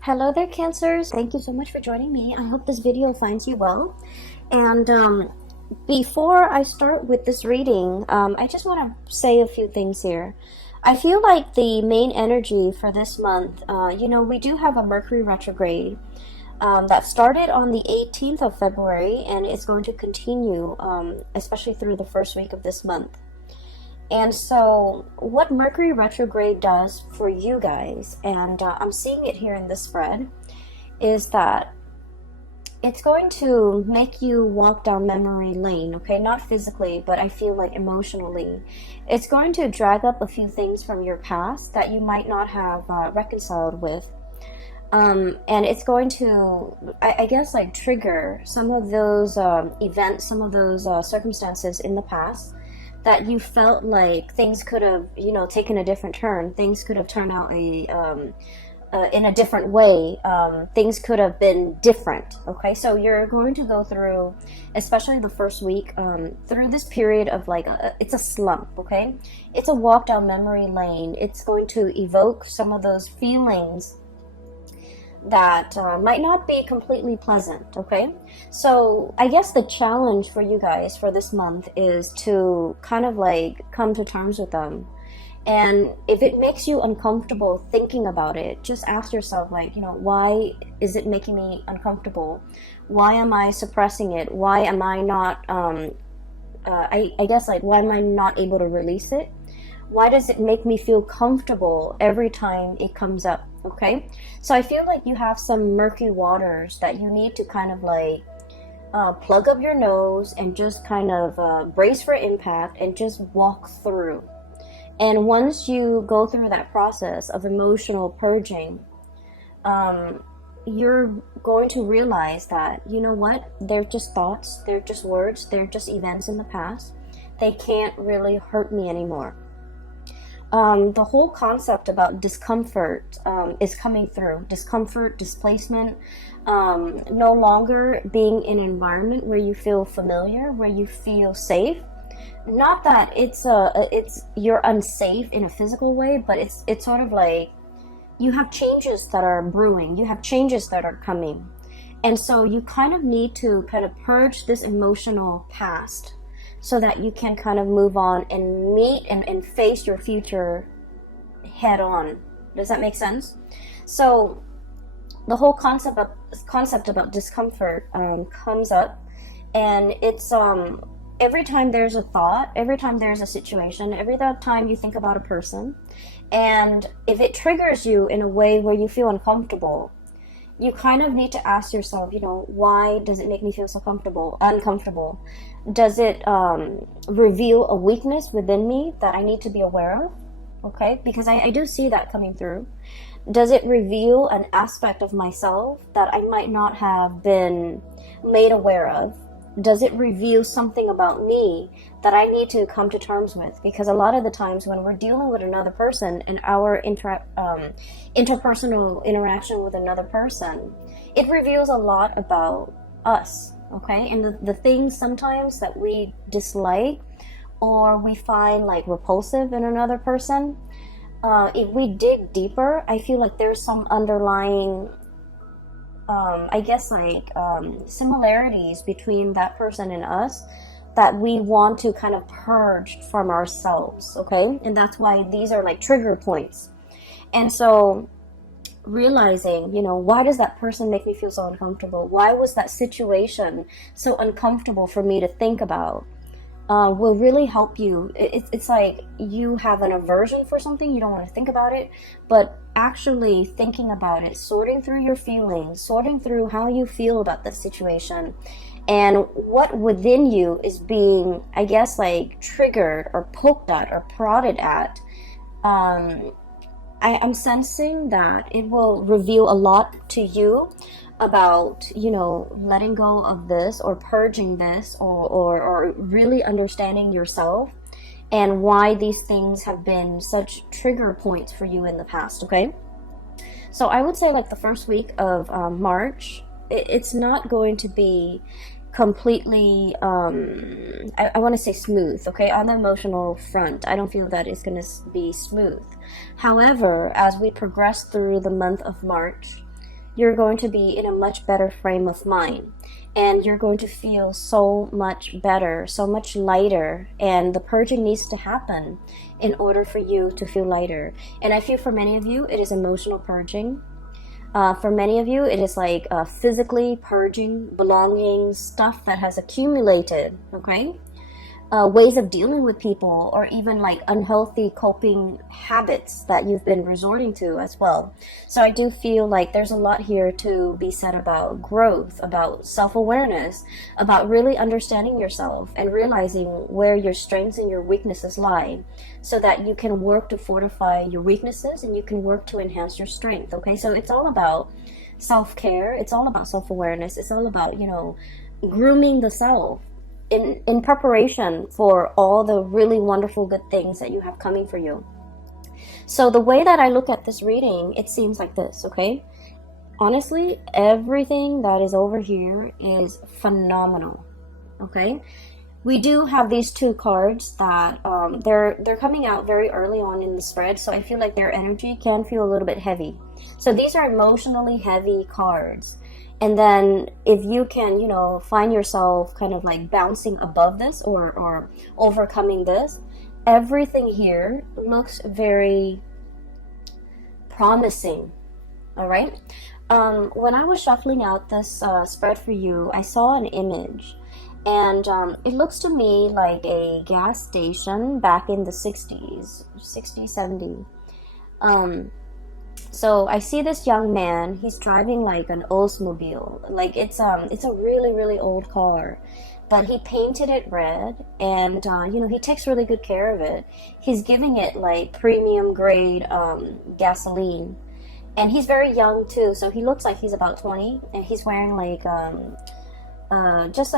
Hello there, Cancers. Thank you so much for joining me. I hope this video finds you well. And before I start with this reading, I just want to say a few things here. I feel like the main energy for this month, we do have a Mercury retrograde that started on the 18th of February, and it's going to continue, especially through the first week of this month. And so, what Mercury retrograde does for you guys, and I'm seeing it here in this spread, is that it's going to make you walk down memory lane, okay? Not physically, but I feel like emotionally. It's going to drag up a few things from your past that you might not have reconciled with. And it's going to, I guess, like trigger some of those events, some of those circumstances in the past that you felt like things could have, taken a different turn. Things could have turned out in a different way. Things could have been different. Okay, so you're going to go through, especially the first week, through this period of it's a slump. Okay, it's a walk down memory lane. It's going to evoke some of those feelings that might not be completely pleasant. Okay, so I guess the challenge for you guys for this month is to kind of come to terms with them. And if it makes you uncomfortable thinking about it, just ask yourself, why is it making me uncomfortable? Why am I suppressing it? Why am I not I guess, why am I not able to release it? Why does it make me feel comfortable every time it comes up? Okay, so I feel like you have some murky waters that you need to kind of plug up your nose and just kind of brace for impact and just walk through. And once you go through that process of emotional purging, you're going to realize that, you know what, they're just thoughts, they're just words, they're just events in the past. They can't really hurt me anymore. The whole concept about discomfort is coming through. Discomfort, displacement, no longer being in an environment where you feel familiar, where you feel safe. Not that it's you're unsafe in a physical way, but it's sort of like you have changes that are brewing, you have changes that are coming. And so you kind of need to kind of purge this emotional past so that you can kind of move on and meet and face your future head on. Does that make sense? So the whole concept about discomfort comes up, and it's every time there's a thought, every time there's a situation, every time you think about a person, and if it triggers you in a way where you feel uncomfortable, you kind of need to ask yourself, why does it make me feel so uncomfortable? Does it reveal a weakness within me that I need to be aware of? Okay, because I do see that coming through. Does it reveal an aspect of myself that I might not have been made aware of? Does it reveal something about me that I need to come to terms with? Because a lot of the times when we're dealing with another person and our interpersonal interaction with another person, it reveals a lot about us, okay? And the things sometimes that we dislike or we find repulsive in another person, if we dig deeper, I feel like there's some underlying similarities between that person and us that we want to kind of purge from ourselves, okay? And that's why these are trigger points. And so realizing, why does that person make me feel so uncomfortable? Why was that situation so uncomfortable for me to think about? Will really help you. It's like you have an aversion for something, you don't want to think about it, but actually thinking about it, sorting through your feelings, sorting through how you feel about the situation, and what within you is being, I guess, triggered or poked at or prodded at. I'm sensing that it will reveal a lot to you about, letting go of this or purging this or really understanding yourself and why these things have been such trigger points for you in the past, okay? So I would say the first week of March, it's not going to be completely, I want to say smooth, okay? On the emotional front, I don't feel that it's going to be smooth. However, as we progress through the month of March, you're going to be in a much better frame of mind, and you're going to feel so much better, so much lighter, and the purging needs to happen in order for you to feel lighter. And I feel for many of you it is emotional purging. For many of you it is like physically purging belongings, stuff that has accumulated, okay? Ways of dealing with people, or even like unhealthy coping habits that you've been resorting to as well. So I do feel like there's a lot here to be said about growth, about self-awareness, about really understanding yourself and realizing where your strengths and your weaknesses lie, so that you can work to fortify your weaknesses and you can work to enhance your strength. Okay, so it's all about self-care, it's all about self-awareness, it's all about, you know, grooming the self in preparation for all the really wonderful good things that you have coming for you. So the way that I look at this reading, it seems like this, okay? Honestly, everything that is over here is phenomenal, okay? We do have these two cards that they're coming out very early on in the spread, so I feel like their energy can feel a little bit heavy. So these are emotionally heavy cards. And then if you can, you know, find yourself kind of like bouncing above this, or overcoming this, everything here looks very promising. All right. When I was shuffling out this spread for you, I saw an image, and it looks to me like a gas station back in the 60s, 70. So I see this young man, he's driving like an Oldsmobile. Like it's a really, really old car, but he painted it red, and you know, he takes really good care of it. He's giving it like premium grade gasoline, and he's very young too, so he looks like he's about 20, and he's wearing like just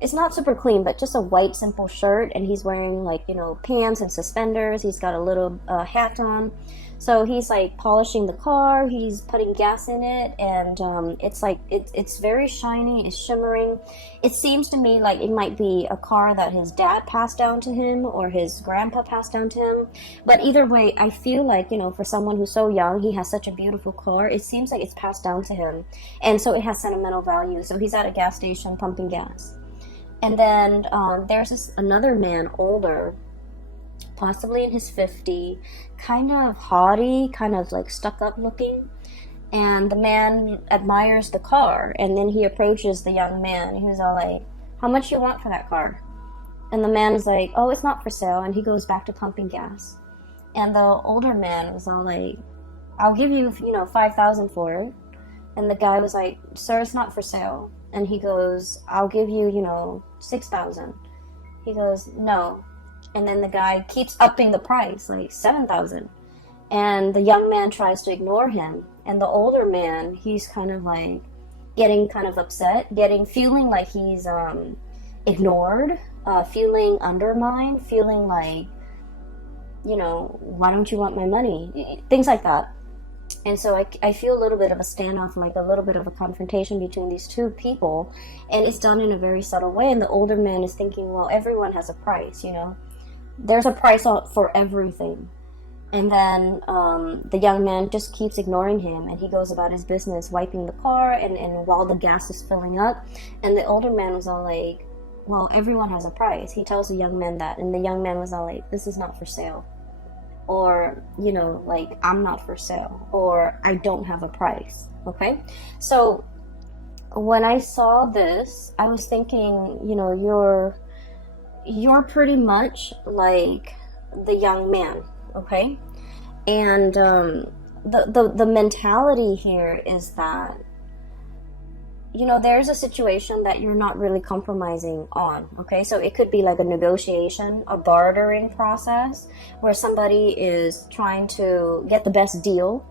it's not super clean, but just a white simple shirt, and he's wearing like, you know, pants and suspenders. He's got a little hat on. So he's like polishing the car, he's putting gas in it, and it's like it's very shiny, it's shimmering. It seems to me like it might be a car that his dad passed down to him, or his grandpa passed down to him. But either way, I feel like, you know, for someone who's so young, he has such a beautiful car, it seems like it's passed down to him, and so it has sentimental value. So he's at a gas station pumping gas. And then there's another man, older, possibly in his 50s, kind of haughty, kind of like stuck up looking. And the man admires the car, and then he approaches the young man. He's all like, "How much you want for that car?" And the man is like, "Oh, it's not for sale." And he goes back to pumping gas. And the older man was all like, "I'll give you, you know, 5,000 for it." And the guy was like, "Sir, it's not for sale." And he goes, "I'll give you, you know, 6,000. He goes, "No." And then the guy keeps upping the price, like 7,000. And the young man tries to ignore him. And the older man, he's kind of like getting kind of upset, feeling like he's ignored, feeling undermined, feeling like, you know, "Why don't you want my money?" Things like that. And so I feel a little bit of a standoff, like a little bit of a confrontation between these two people. And it's done in a very subtle way. And the older man is thinking, well, everyone has a price, you know. There's a price for everything. And then the young man just keeps ignoring him, and he goes about his business, wiping the car, and while the gas is filling up. And the older man was all like, well, everyone has a price. He tells the young man that, and the young man was all like, "This is not for sale." Or, you know, like, "I'm not for sale," or "I don't have a price." Okay? So when I saw this, I was thinking, you know, you're pretty much like the young man, okay? And the mentality here is that, you know, there's a situation that you're not really compromising on, okay? So it could be like a negotiation, a bartering process, where somebody is trying to get the best deal.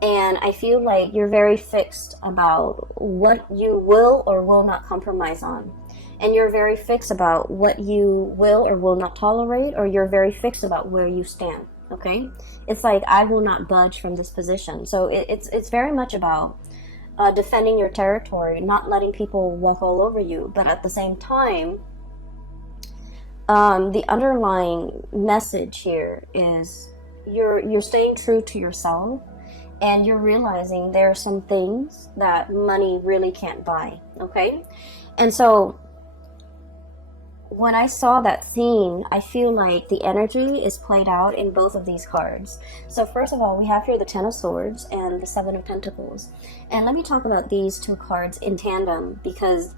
And I feel like you're very fixed about what you will or will not compromise on. And you're very fixed about what you will or will not tolerate, or you're very fixed about where you stand, okay? It's like, I will not budge from this position. So it's very much about defending your territory, not letting people walk all over you. But at the same time, the underlying message here is you're staying true to yourself, and you're realizing there are some things that money really can't buy, okay? And so when I saw that theme, I feel like the energy is played out in both of these cards. So first of all, we have here the Ten of Swords and the Seven of Pentacles. And let me talk about these two cards in tandem, because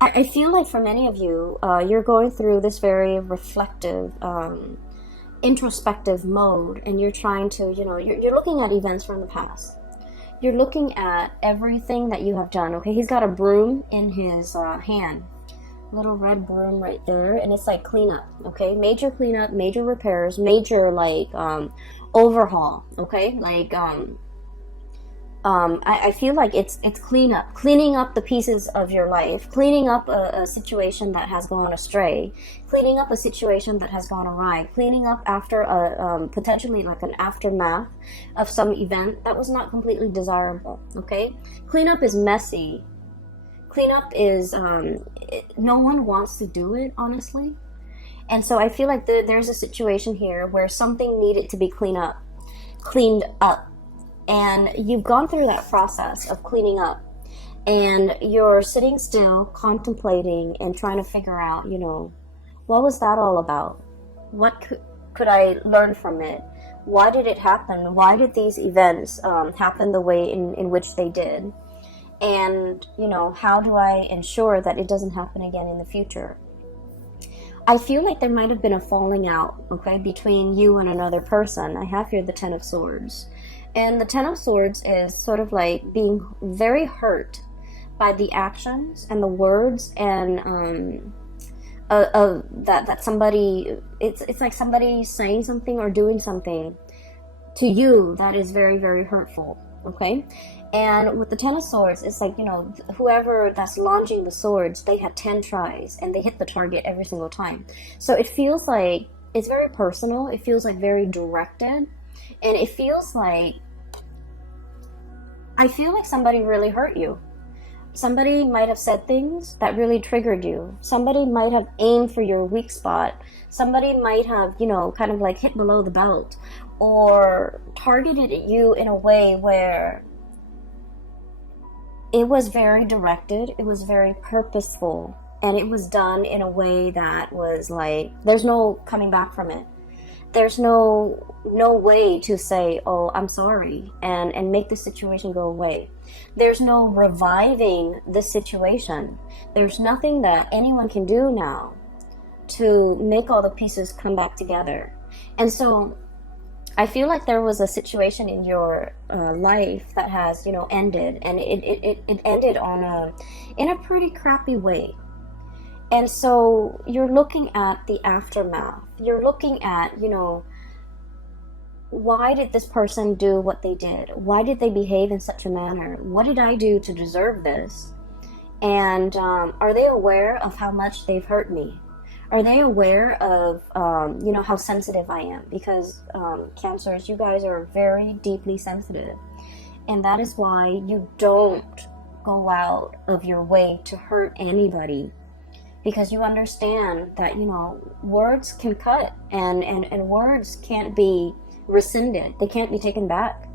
I feel like for many of you, you're going through this very reflective, introspective mode, and you're trying to, you're looking at events from the past. You're looking at everything that you have done, okay? He's got a broom in his hand. Little red broom right there, and it's like cleanup, okay? Major cleanup, major repairs, major like overhaul, okay? Like I feel like it's cleanup, cleaning up the pieces of your life, cleaning up a situation that has gone astray, cleaning up a situation that has gone awry, cleaning up after a potentially like an aftermath of some event that was not completely desirable, okay? Cleanup is messy. Cleanup is, no one wants to do it, honestly. And so I feel like there's a situation here where something needed to be cleaned up. And you've gone through that process of cleaning up. And you're sitting still, contemplating, and trying to figure out, what was that all about? What could I learn from it? Why did it happen? Why did these events happen the way in which they did? And, how do I ensure that it doesn't happen again in the future? I feel like there might have been a falling out, okay, between you and another person. I have here the Ten of Swords. And the Ten of Swords is sort of like being very hurt by the actions and the words and that somebody, it's like somebody saying something or doing something to you that is very, very hurtful, okay? And with the Ten of Swords, it's like, whoever that's launching the swords, they had 10 tries and they hit the target every single time. So it feels like it's very personal. It feels like very directed. And it feels like, I feel like somebody really hurt you. Somebody might have said things that really triggered you. Somebody might have aimed for your weak spot. Somebody might have, kind of like hit below the belt or targeted at you in a way where it was very directed, it was very purposeful, and it was done in a way that was like, there's no coming back from it. There's no way to say, oh, I'm sorry, and make the situation go away. There's no reviving the situation. There's nothing that anyone can do now to make all the pieces come back together. And so I feel like there was a situation in your life that has, ended, and it ended in a pretty crappy way. And so you're looking at the aftermath. You're looking at, why did this person do what they did? Why did they behave in such a manner? What did I do to deserve this? And are they aware of how much they've hurt me? Are they aware of, how sensitive I am? Because Cancers, you guys are very deeply sensitive. And that is why you don't go out of your way to hurt anybody. Because you understand that, words can cut and words can't be rescinded. They can't be taken back.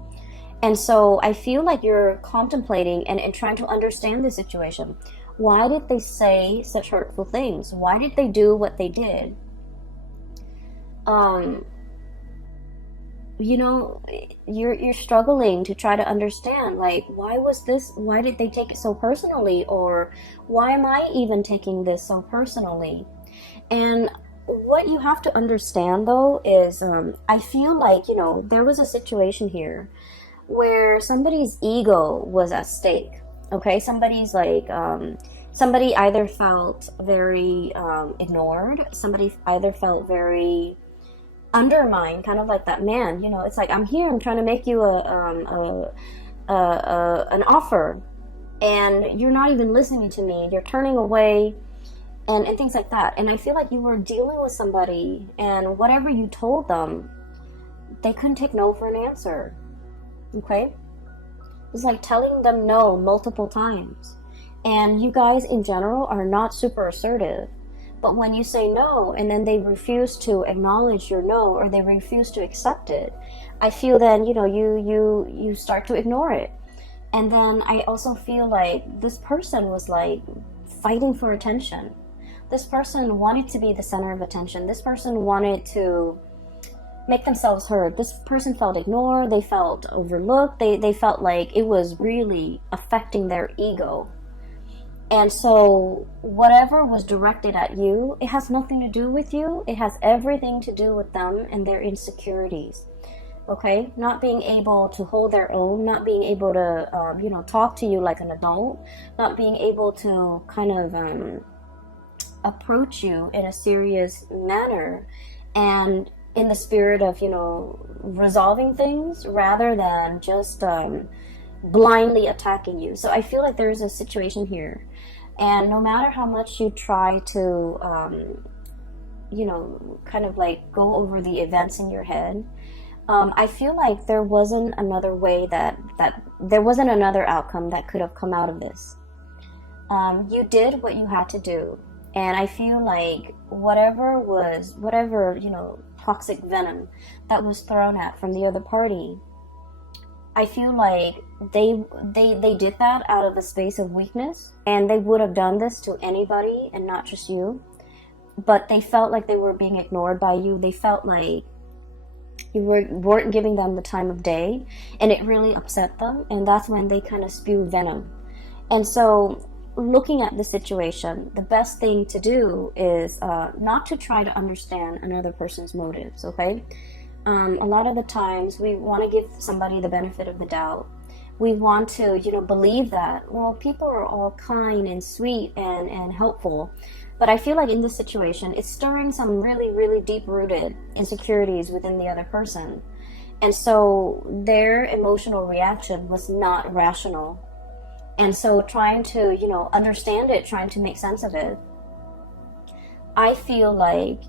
And so I feel like you're contemplating and trying to understand the situation. Why did they say such hurtful things? Why did they do what they did? You're struggling to try to understand, like, why did they take it so personally? Or why am I even taking this so personally? And what you have to understand, though, is I feel like, there was a situation here where somebody's ego was at stake. Okay, somebody's like, somebody either felt very ignored, somebody either felt very undermined, kind of like that man, it's like, I'm here, I'm trying to make you an offer, and you're not even listening to me, you're turning away, and things like that. And I feel like you were dealing with somebody, and whatever you told them, they couldn't take no for an answer, okay? It's like telling them no multiple times. And you guys in general are not super assertive. But when you say no and then they refuse to acknowledge your no, or they refuse to accept it, I feel then, you start to ignore it. And then I also feel like this person was like fighting for attention. This person wanted to be the center of attention. This person wanted to make themselves heard. This person felt ignored. They felt overlooked. They felt like it was really affecting their ego. And so whatever was directed at you, it has nothing to do with you. It has everything to do with them and their insecurities. Okay, not being able to hold their own, not being able to, talk to you like an adult, not being able to kind of approach you in a serious manner and in the spirit of, resolving things rather than just blindly attacking you. So I feel like there's a situation here. And no matter how much you try to, kind of like go over the events in your head, I feel like there wasn't another way that there wasn't another outcome that could have come out of this. You did what you had to do. And I feel like whatever, toxic venom that was thrown at from the other party, I feel like they did that out of a space of weakness, and they would have done this to anybody and not just you. But they felt like they were being ignored by you. They felt like you weren't giving them the time of day, and it really upset them, and that's when they kind of spew venom. And so looking at the situation, the best thing to do is not to try to understand another person's motives, okay? A lot of the times we want to give somebody the benefit of the doubt. We want to, believe that, well, people are all kind and sweet and helpful. But I feel like in this situation, it's stirring some really, really deep-rooted insecurities within the other person. And so their emotional reaction was not rational. And so trying to, understand it, trying to make sense of it, I feel like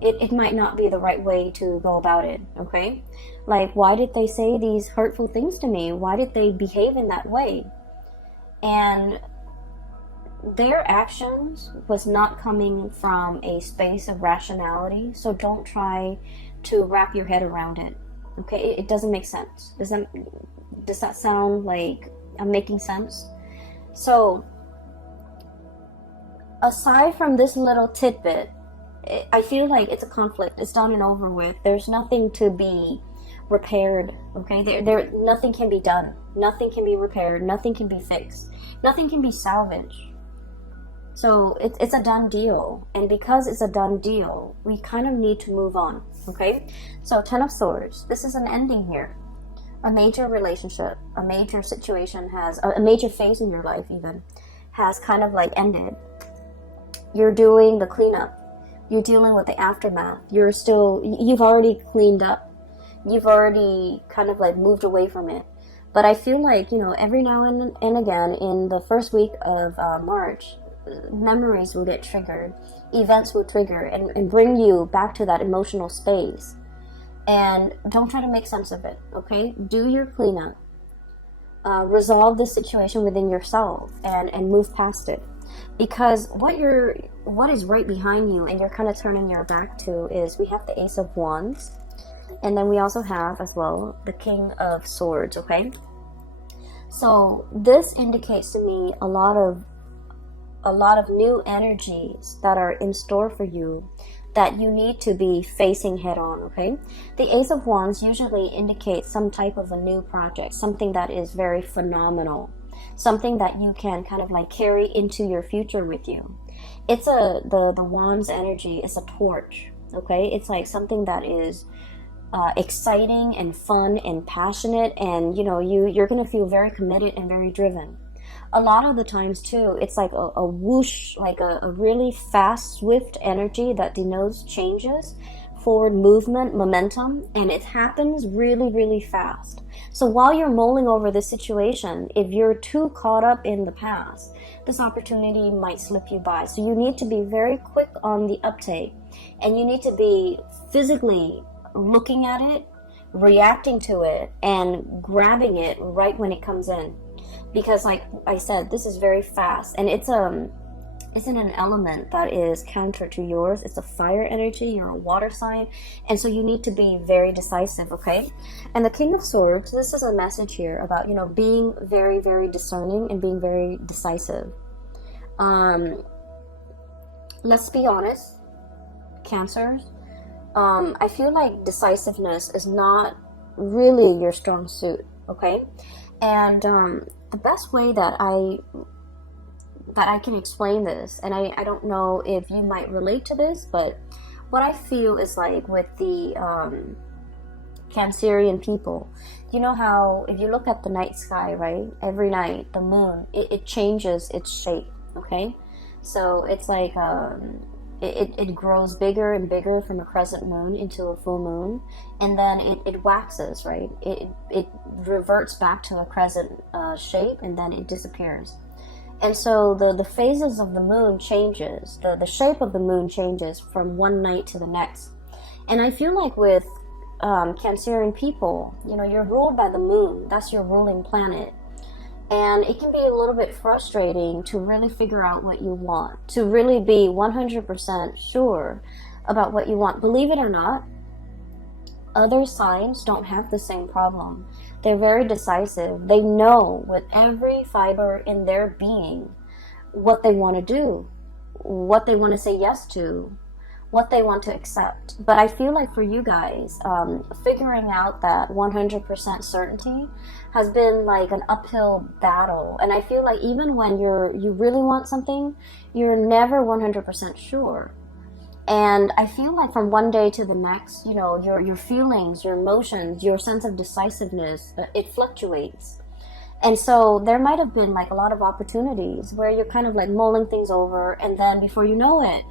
it might not be the right way to go about it, okay? Like, why did they say these hurtful things to me? Why did they behave in that way? And their actions was not coming from a space of rationality, so don't try to wrap your head around it, okay? It doesn't make sense. Does that sound like I'm making sense? So, aside from this little tidbit, I feel like it's a conflict. It's done and over with. There's nothing to be repaired, okay? There nothing can be done. Nothing can be repaired. Nothing can be fixed. Nothing can be salvaged. So it's a done deal. And because it's a done deal, we kind of need to move on, okay? So 10 of Swords. This is an ending here. A major relationship, a major situation a major phase in your life even, has kind of like ended. You're doing the cleanup. You're dealing with the aftermath. You've already cleaned up. You've already kind of like moved away from it. But I feel like, every now and again in the first week of March, memories will get triggered. Events will trigger and bring you back to that emotional space. And don't try to make sense of it, okay? Do your cleanup. Resolve this situation within yourself and move past it. Because what is right behind you and you're kind of turning your back to is we have the Ace of Wands. And then we also have as well the King of Swords, okay? So this indicates to me a lot of new energies that are in store for you that you need to be facing head on, okay? The Ace of Wands usually indicates some type of a new project, something that is very phenomenal, something that you can kind of like carry into your future with you. It's the Wands energy is a torch, okay? It's like something that is exciting and fun and passionate, and you're gonna feel very committed and very driven. A lot of the times too, it's like a whoosh, like a really fast, swift energy that denotes changes, forward movement, momentum, and it happens really, really fast. So while you're mulling over this situation, if you're too caught up in the past, this opportunity might slip you by. So you need to be very quick on the uptake, and you need to be physically looking at it, reacting to it, and grabbing it right when it comes in. Because like I said, this is very fast, and it's is in an element that is counter to yours. It's a fire energy. You're a water sign, and so you need to be very decisive, okay? And the King of Swords, this is a message here about, you know, being very, very discerning and being very decisive. Let's be honest, Cancers, I feel like decisiveness is not really your strong suit, okay? And the best way that I can explain this, and I don't know if you might relate to this, but what I feel is like with the Cancerian people, you know how if you look at the night sky, right, every night the moon, it changes its shape, okay? So it's like it grows bigger and bigger from a crescent moon into a full moon, and then it waxes, right? It reverts back to a crescent shape, and then it disappears. And so the phases of the moon changes, the shape of the moon changes from one night to the next. And I feel like with Cancerian people, you know, you're ruled by the moon. That's your ruling planet. And it can be a little bit frustrating to really figure out what you want, to really be 100% sure about what you want. Believe it or not, other signs don't have the same problem. They're very decisive. They know with every fiber in their being what they want to do, what they want to say yes to, what they want to accept. But I feel like for you guys, figuring out that 100% certainty has been like an uphill battle. And I feel like even when you really want something, you're never 100% sure. And I feel like from one day to the next, you know, your feelings, your emotions, your sense of decisiveness, it fluctuates. And so there might have been like a lot of opportunities where you're kind of like mulling things over, and then before you know it,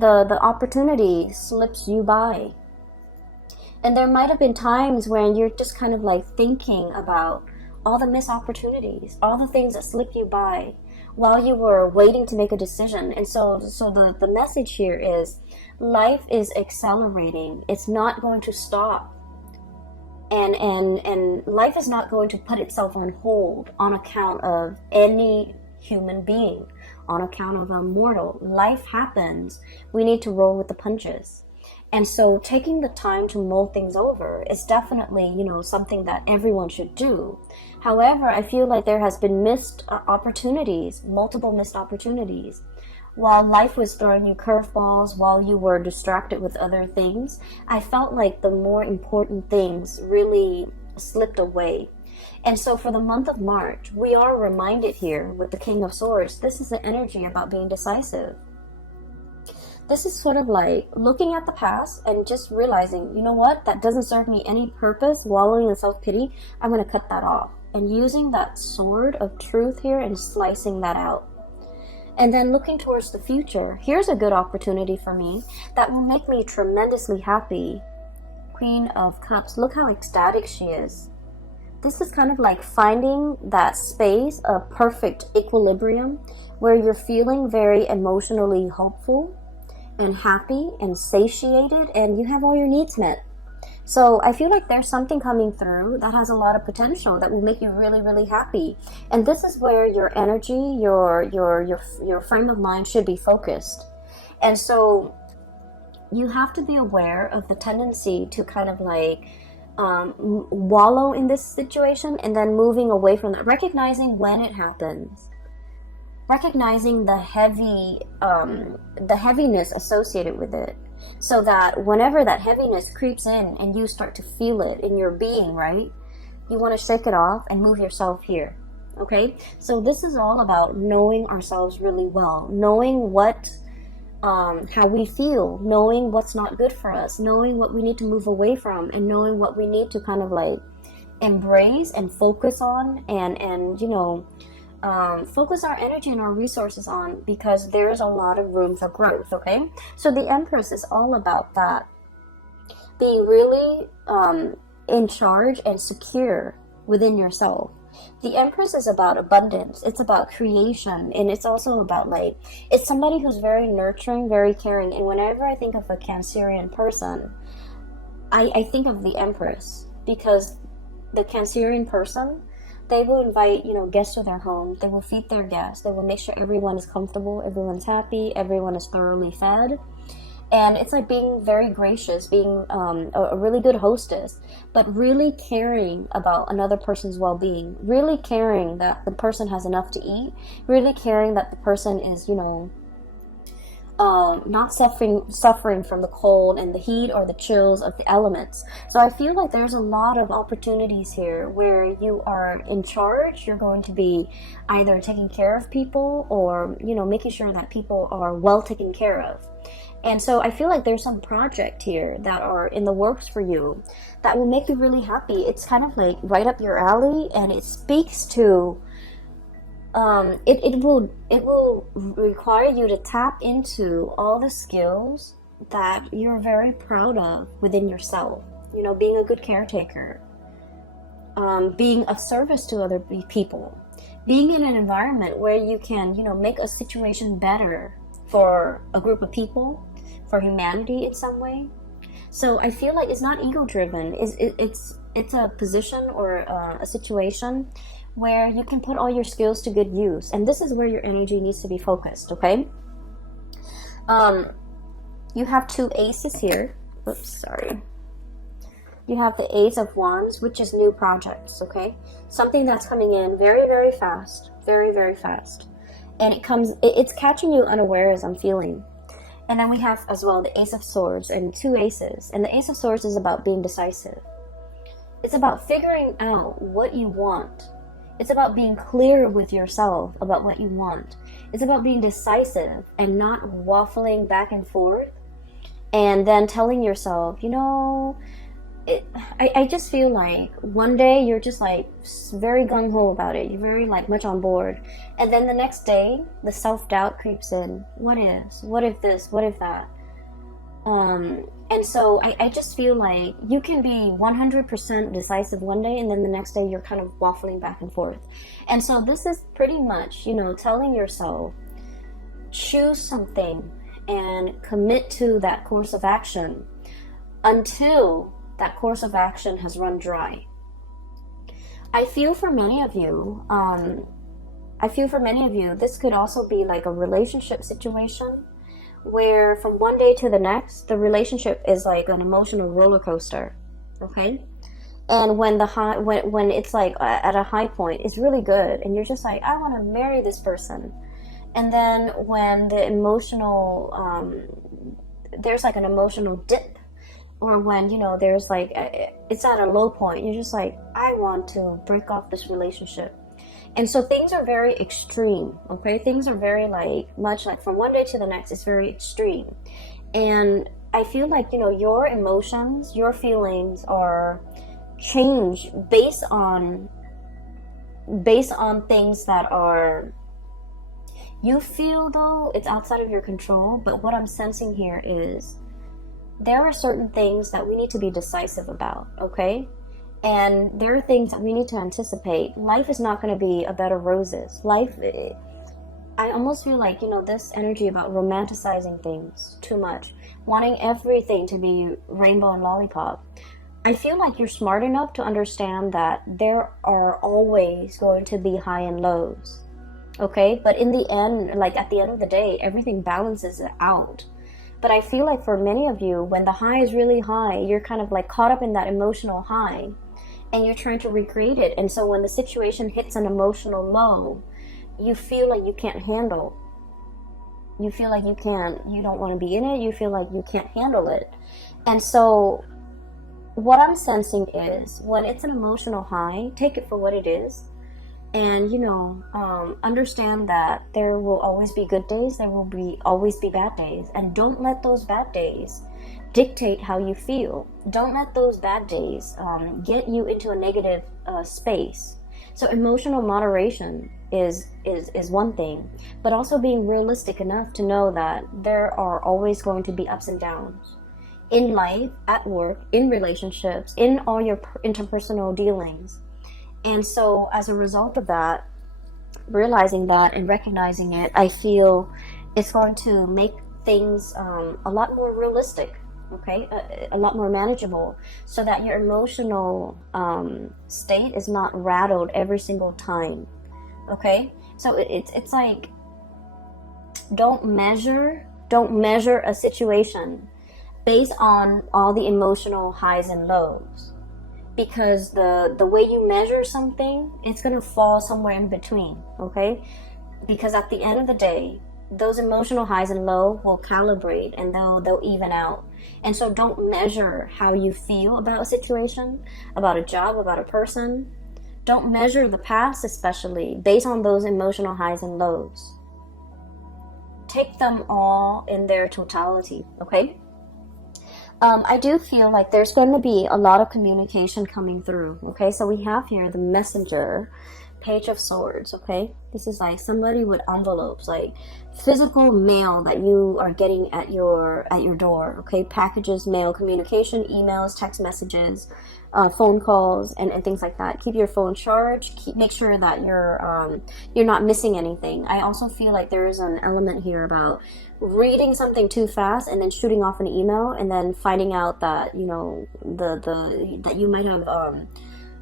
the opportunity slips you by. And there might have been times when you're just kind of like thinking about all the missed opportunities, all the things that slipped you by while you were waiting to make a decision. And so the message here is life is accelerating. It's not going to stop. And life is not going to put itself on hold on account of any human being, on account of a mortal. Life happens. We need to roll with the punches. And so taking the time to mull things over is definitely, you know, something that everyone should do. However, I feel like there has been missed opportunities, multiple missed opportunities. While life was throwing you curveballs, while you were distracted with other things, I felt like the more important things really slipped away. And so for the month of March, we are reminded here with the King of Swords, this is the energy about being decisive. This is sort of like looking at the past and just realizing, you know what, that doesn't serve me any purpose, wallowing in self-pity, I'm going to cut that off. And using that sword of truth here and slicing that out. And then looking towards the future, here's a good opportunity for me that will make me tremendously happy. Queen of Cups, look how ecstatic she is. This is kind of like finding that space of perfect equilibrium where you're feeling very emotionally hopeful and happy and satiated, and you have all your needs met. So I feel like there's something coming through that has a lot of potential that will make you really, really happy. And this is where your energy, your frame of mind should be focused. And so you have to be aware of the tendency to kind of like wallow in this situation and then moving away from that, recognizing when it happens, recognizing the heaviness associated with it, so that whenever that heaviness creeps in and you start to feel it in your being, right, you want to shake it off and move yourself here. Okay, so this is all about knowing ourselves really well, knowing what how we feel, knowing what's not good for us, knowing what we need to move away from, and knowing what we need to kind of like embrace and focus on, and you know, focus our energy and our resources on, because there's a lot of room for growth. Okay, so the Empress is all about that, being really in charge and secure within yourself. The Empress is about abundance, it's about creation, and it's also about like, it's somebody who's very nurturing, very caring. And whenever I think of a Cancerian person, I think of the Empress, because the Cancerian person, they will invite, you know, guests to their home. They will feed their guests. They will make sure everyone is comfortable, everyone's happy, everyone is thoroughly fed. And it's like being very gracious, being a really good hostess, but really caring about another person's well-being, really caring that the person has enough to eat, really caring that the person is, you know, not suffering from the cold and the heat or the chills of the elements. So I feel like there's a lot of opportunities here where you are in charge. You're going to be either taking care of people or, you know, making sure that people are well taken care of. And so I feel like there's some project here that are in the works for you that will make you really happy. It's kind of like right up your alley, and it speaks to it will require you to tap into all the skills that you're very proud of within yourself. You know, being a good caretaker, being of service to other people, being in an environment where you can, you know, make a situation better for a group of people, for humanity in some way. So I feel like it's not ego driven. It's a position or a situation where you can put all your skills to good use, and this is where your energy needs to be focused. Okay. You have two aces here. Oops, sorry. You have the Ace of Wands, which is new projects. Okay, something that's coming in very, very fast, very, very fast, and it's catching you unawares, I'm feeling. And then we have as well the Ace of Swords and two aces, and the Ace of Swords is about being decisive. It's about figuring out what you want. It's about being clear with yourself about what you want. It's about being decisive and not waffling back and forth and then telling yourself, you know, I just feel like one day you're just like very gung-ho about it. You're very like much on board. And then the next day, the self-doubt creeps in. What if this? What if that? And so I just feel like you can be 100% decisive one day, and then the next day you're kind of waffling back and forth. And so this is pretty much, you know, telling yourself, choose something and commit to that course of action until that course of action has run dry. I feel for many of you, this could also be like a relationship situation where from one day to the next, the relationship is like an emotional roller coaster, okay? And when when it's like at a high point, it's really good, and you're just like, I want to marry this person. And then when the emotional, there's like an emotional dip, or when, you know, there's like, it's at a low point, you're just like, I want to break off this relationship. And so things are very extreme, okay? Things are very like, much like from one day to the next, it's very extreme. And I feel like, you know, your emotions, your feelings are changed based on things that are, you feel though it's outside of your control. But what I'm sensing here is there are certain things that we need to be decisive about, okay? And there are things that we need to anticipate. Life is not going to be a bed of roses. I almost feel like, you know, this energy about romanticizing things too much, wanting everything to be rainbow and lollipop. I feel like you're smart enough to understand that there are always going to be high and lows, okay? But in the end, like at the end of the day, everything balances it out. But I feel like for many of you, when the high is really high, you're kind of like caught up in that emotional high, and you're trying to recreate it. And so when the situation hits an emotional low, you feel like you can't handle. You feel like you don't want to be in it. You feel like you can't handle it. And so what I'm sensing is when it's an emotional high, take it for what it is. And, you know, understand that there will always be good days. There will always be bad days. And don't let those bad days dictate how you feel. Don't let those bad days get you into a negative space. So emotional moderation is one thing, but also being realistic enough to know that there are always going to be ups and downs in life, at work, in relationships, in all your interpersonal dealings. And so as a result of that, realizing that and recognizing it, I feel it's going to make things a lot more realistic. okay? A lot more manageable, so that your emotional state is not rattled every single time, okay? So it's like, don't measure a situation based on all the emotional highs and lows, because the way you measure something, it's gonna fall somewhere in between, okay? Because at the end of the day, those emotional highs and lows will calibrate, and they'll even out. And so don't measure how you feel about a situation, about a job, about a person. Don't measure the past, especially based on those emotional highs and lows. Take them all in their totality, okay? I do feel like there's going to be a lot of communication coming through, okay? So we have here the Messenger, Page of Swords, okay? This is like somebody with envelopes, like physical mail that you are getting at your door, okay? Packages, mail, communication, emails, text messages, phone calls, and things like that. Keep your phone charged. Make sure that you're not missing anything. I also feel like there is an element here about reading something too fast and then shooting off an email and then finding out that, you know, that you might have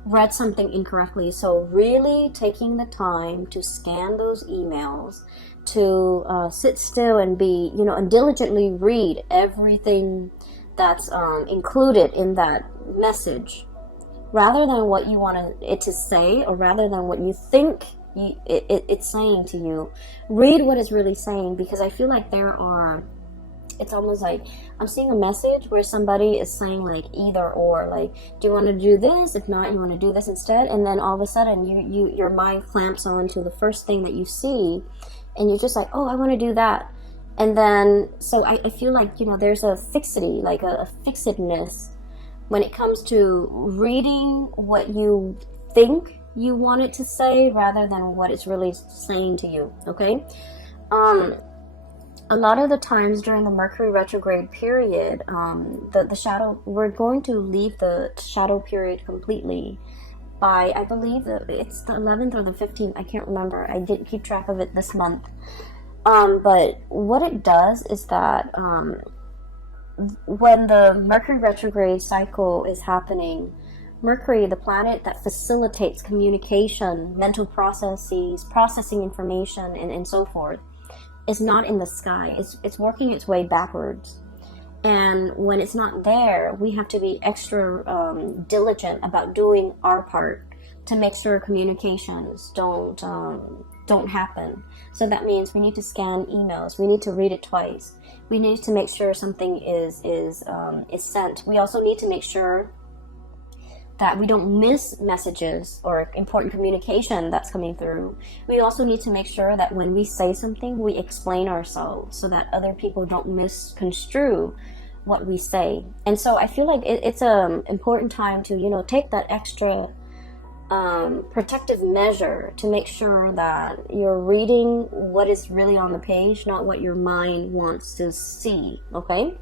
read something incorrectly. So really taking the time to scan those emails, to sit still and be, you know, and diligently read everything that's included in that message, rather than what you want it to say, or rather than what you think it's saying to you. Read what it's really saying, because I feel like it's almost like I'm seeing a message where somebody is saying like either or, like, do you want to do this? If not, you want to do this instead. And then all of a sudden your mind clamps on to the first thing that you see, and you're just like, oh, I want to do that. And then, so I feel like, you know, there's a fixity, like a fixedness when it comes to reading what you think you want it to say, rather than what it's really saying to you, okay? A lot of the times during the Mercury retrograde period, the shadow, we're going to leave the shadow period completely by, I believe that it's the 11th or the 15th, I can't remember. I didn't keep track of it this month. But what it does is that when the Mercury retrograde cycle is happening, Mercury, the planet that facilitates communication, mental processes, processing information, and so forth, is not in the sky. It's working its way backwards. And when it's not there, we have to be extra diligent about doing our part to make sure communications don't happen. So that means we need to scan emails. We need to read it twice. We need to make sure something is sent. We also need to make sure that we don't miss messages or important communication that's coming through. We also need to make sure that when we say something, we explain ourselves so that other people don't misconstrue what we say. And so I feel like it's an important time to, you know, take that extra protective measure to make sure that you're reading what is really on the page, not what your mind wants to see, okay?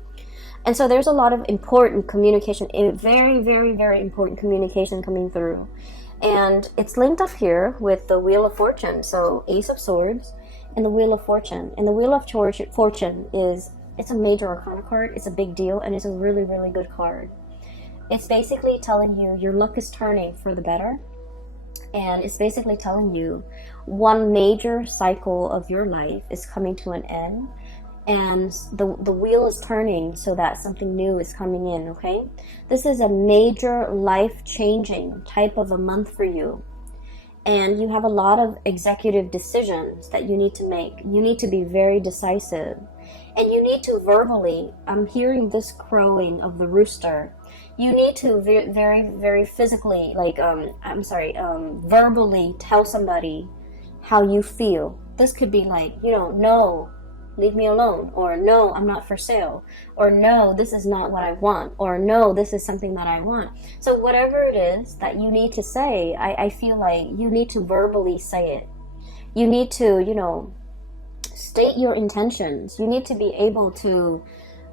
And so there's a lot of important communication, very, very, very important communication coming through. And it's linked up here with the Wheel of Fortune. So Ace of Swords and the Wheel of Fortune. And the Wheel of Fortune it's a major arcana card. It's a big deal, and it's a really, really good card. It's basically telling you your luck is turning for the better. And it's basically telling you one major cycle of your life is coming to an end. And the wheel is turning so that something new is coming in, okay? This is a major life-changing type of a month for you. And you have a lot of executive decisions that you need to make. You need to be very decisive. And you need to verbally, I'm hearing this crowing of the rooster. You need to very, very physically, verbally tell somebody how you feel. This could be like, you know, no, leave me alone, or no, I'm not for sale, or no, this is not what I want, or no, this is something that I want. So whatever it is that you need to say, I feel like you need to verbally say it. You need to, you know, state your intentions. You need to be able to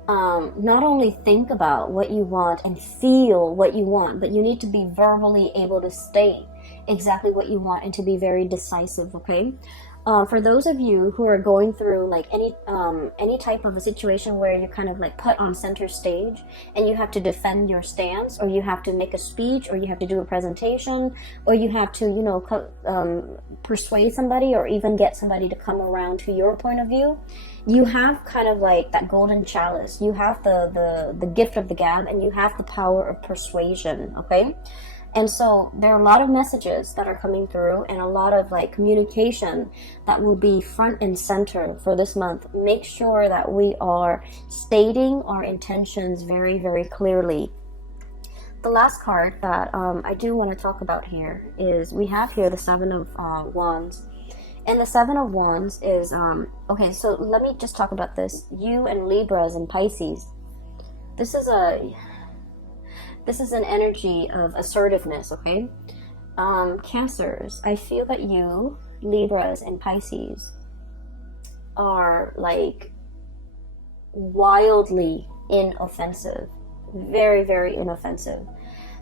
not only think about what you want and feel what you want, but you need to be verbally able to state exactly what you want and to be very decisive, okay? For those of you who are going through like any type of a situation where you're kind of like put on center stage and you have to defend your stance, or you have to make a speech, or you have to do a presentation, or you have to, you know, persuade somebody, or even get somebody to come around to your point of view, you have kind of like that golden chalice. You have the gift of the gab, and you have the power of persuasion. Okay. And so there are a lot of messages that are coming through, and a lot of like communication that will be front and center for this month. Make sure that we are stating our intentions very, very clearly. The last card that I do want to talk about here is, we have here the Seven of Wands. And the Seven of Wands is, okay, so let me just talk about this. You and Libras and Pisces. This is an energy of assertiveness, okay? Cancers, I feel that you, Libras and Pisces, are like wildly inoffensive. Very, very inoffensive.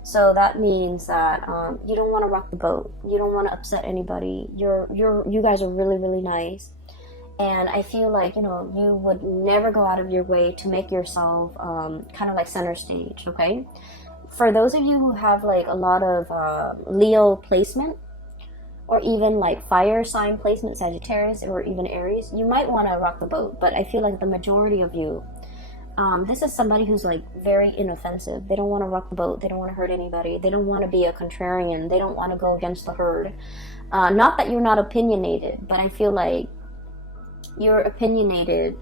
So that means that you don't want to rock the boat. You don't want to upset anybody. You guys are really, really nice. And I feel like, you know, you would never go out of your way to make yourself kind of like center stage, okay? For those of you who have like a lot of Leo placement, or even like fire sign placement, Sagittarius, or even Aries, you might want to rock the boat. But I feel like the majority of you, this is somebody who's like very inoffensive. They don't want to rock the boat. They don't want to hurt anybody. They don't want to be a contrarian. They don't want to go against the herd. Not that you're not opinionated, but I feel like you're opinionated,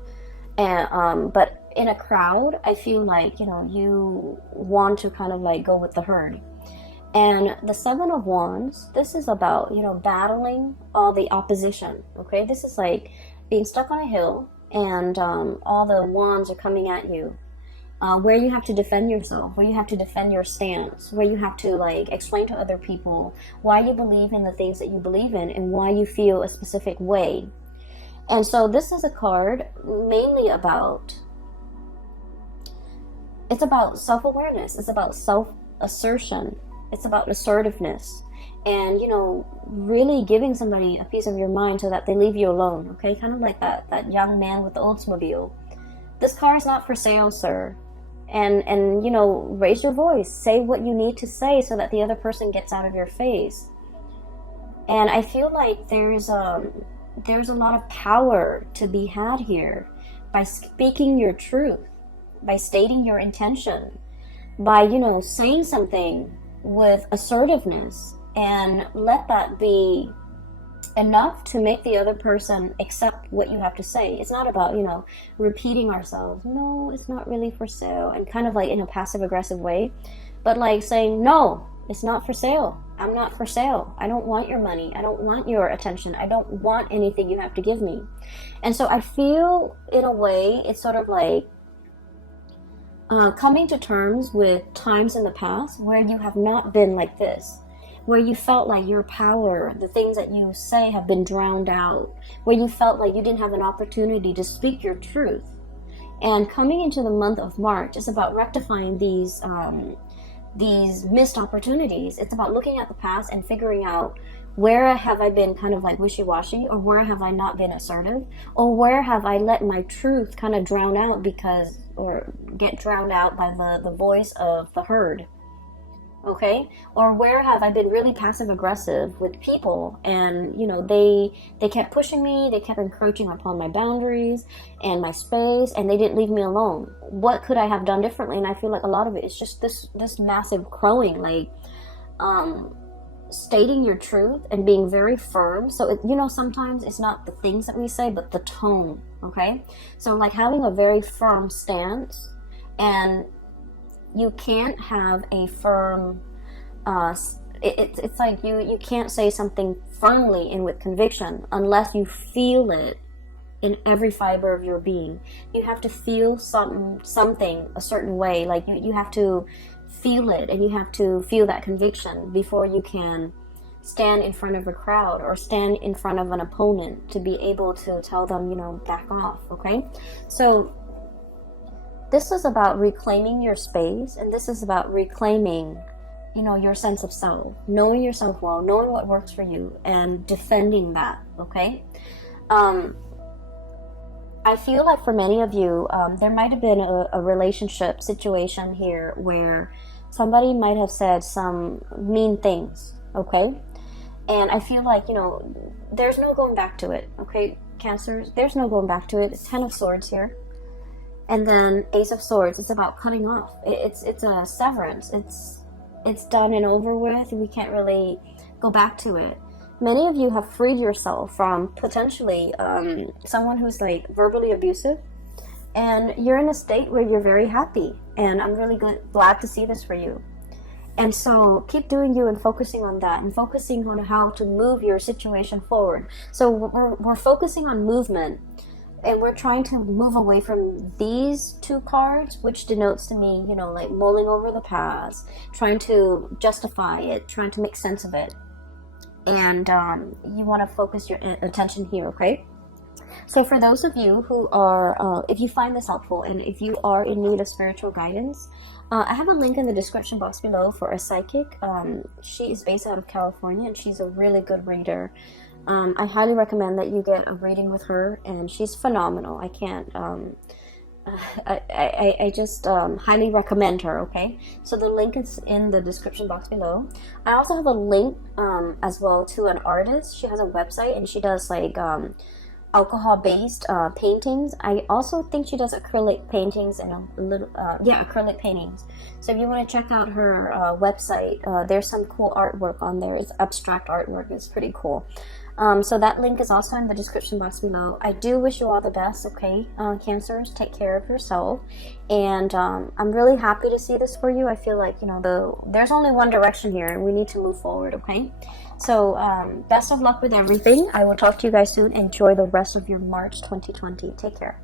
and but in a crowd, I feel like, you know, you want to kind of like go with the herd. And the Seven of Wands, this is about, you know, battling all the opposition, okay? This is like being stuck on a hill, and all the wands are coming at you, where you have to defend yourself, where you have to defend your stance, where you have to like explain to other people why you believe in the things that you believe in, and why you feel a specific way. And so this is a card mainly about, it's about self-awareness. It's about self-assertion. It's about assertiveness. And, you know, really giving somebody a piece of your mind so that they leave you alone, okay? Kind of like that young man with the Oldsmobile. This car is not for sale, sir. And you know, raise your voice. Say what you need to say so that the other person gets out of your face. And I feel like there's a lot of power to be had here by speaking your truth, by stating your intention, by, you know, saying something with assertiveness, and let that be enough to make the other person accept what you have to say. It's not about, you know, repeating ourselves. No, it's not really for sale, and kind of like in a passive aggressive way, but like saying, no, it's not for sale. I'm not for sale. I don't want your money. I don't want your attention. I don't want anything you have to give me. And so I feel, in a way, it's sort of like coming to terms with times in the past where you have not been like this, where you felt like your power, the things that you say, have been drowned out, where you felt like you didn't have an opportunity to speak your truth. And coming into the month of March is about rectifying these missed opportunities. It's about looking at the past and figuring out, where have I been kind of like wishy-washy, or where have I not been assertive, or where have I let my truth kind of drown out or get drowned out by the voice of the herd, okay? Or where have I been really passive aggressive with people, and, you know, they kept pushing me, they kept encroaching upon my boundaries and my space, and they didn't leave me alone. What could I have done differently? And I feel like a lot of it is just this massive crowing, like stating your truth and being very firm. So you know, sometimes it's not the things that we say, but the tone, okay? So like having a very firm stance, and you can't have a firm it's like you can't say something firmly and with conviction unless you feel it in every fiber of your being. You have to feel something a certain way, like you have to feel it, and you have to feel that conviction before you can stand in front of a crowd or stand in front of an opponent to be able to tell them, you know, back off, okay? So this is about reclaiming your space, and this is about reclaiming you know, your sense of self, knowing yourself well, knowing what works for you, and defending that, okay? I feel like for many of you, there might have been a relationship situation here where somebody might have said some mean things, okay? And I feel like, you know, there's no going back to it, okay, Cancers? There's no going back to it. It's 10 of Swords here. And then Ace of Swords, it's about cutting off. It's a severance. It's done and over with. We can't really go back to it. Many of you have freed yourself from potentially someone who's like verbally abusive, and you're in a state where you're very happy, and I'm really glad to see this for you. And so keep doing you and focusing on that, and focusing on how to move your situation forward. So we're focusing on movement, and we're trying to move away from these two cards, which denotes to me, you know, like mulling over the past, trying to justify it, trying to make sense of it. And you want to focus your attention here, okay? So for those of you who are, if you find this helpful, and if you are in need of spiritual guidance, I have a link in the description box below for a psychic. She is based out of California, and she's a really good reader. I highly recommend that you get a reading with her, and she's phenomenal. I can't, I just highly recommend her, okay? So the link is in the description box below. I also have a link as well to an artist. She has a website, and she does like alcohol-based paintings. I also think she does acrylic paintings and a little, acrylic paintings. So if you want to check out her website, there's some cool artwork on there. It's abstract artwork. It's pretty cool. So that link is also in the description box below. I do wish you all the best, okay? Cancers, take care of yourself. And I'm really happy to see this for you. I feel like, you know, there's only one direction here, and we need to move forward, okay? So best of luck with everything. I will talk to you guys soon. Enjoy the rest of your March 2020. Take care.